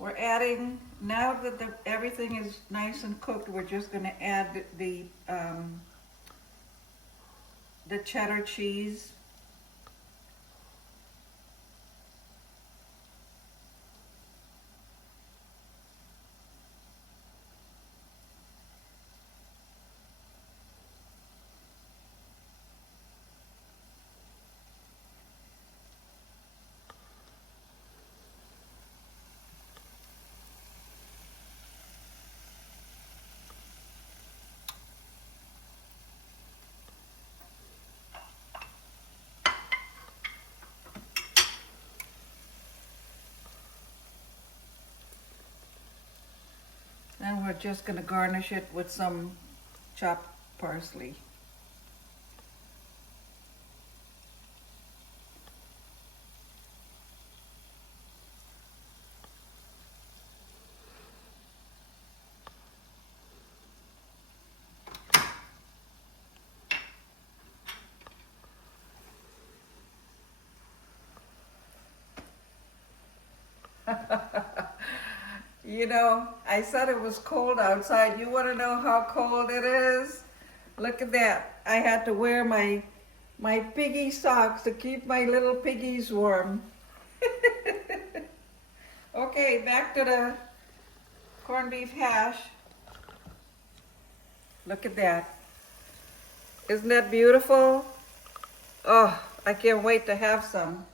We're adding, now that everything is nice and cooked, we're just going to add the cheddar cheese. And we're just going to garnish it with some chopped parsley. You know, I said it was cold outside. You want to know how cold it is? Look at that. I had to wear my piggy socks to keep my little piggies warm. Okay, back to the corned beef hash. Look at that. Isn't that beautiful? Oh, I can't wait to have some.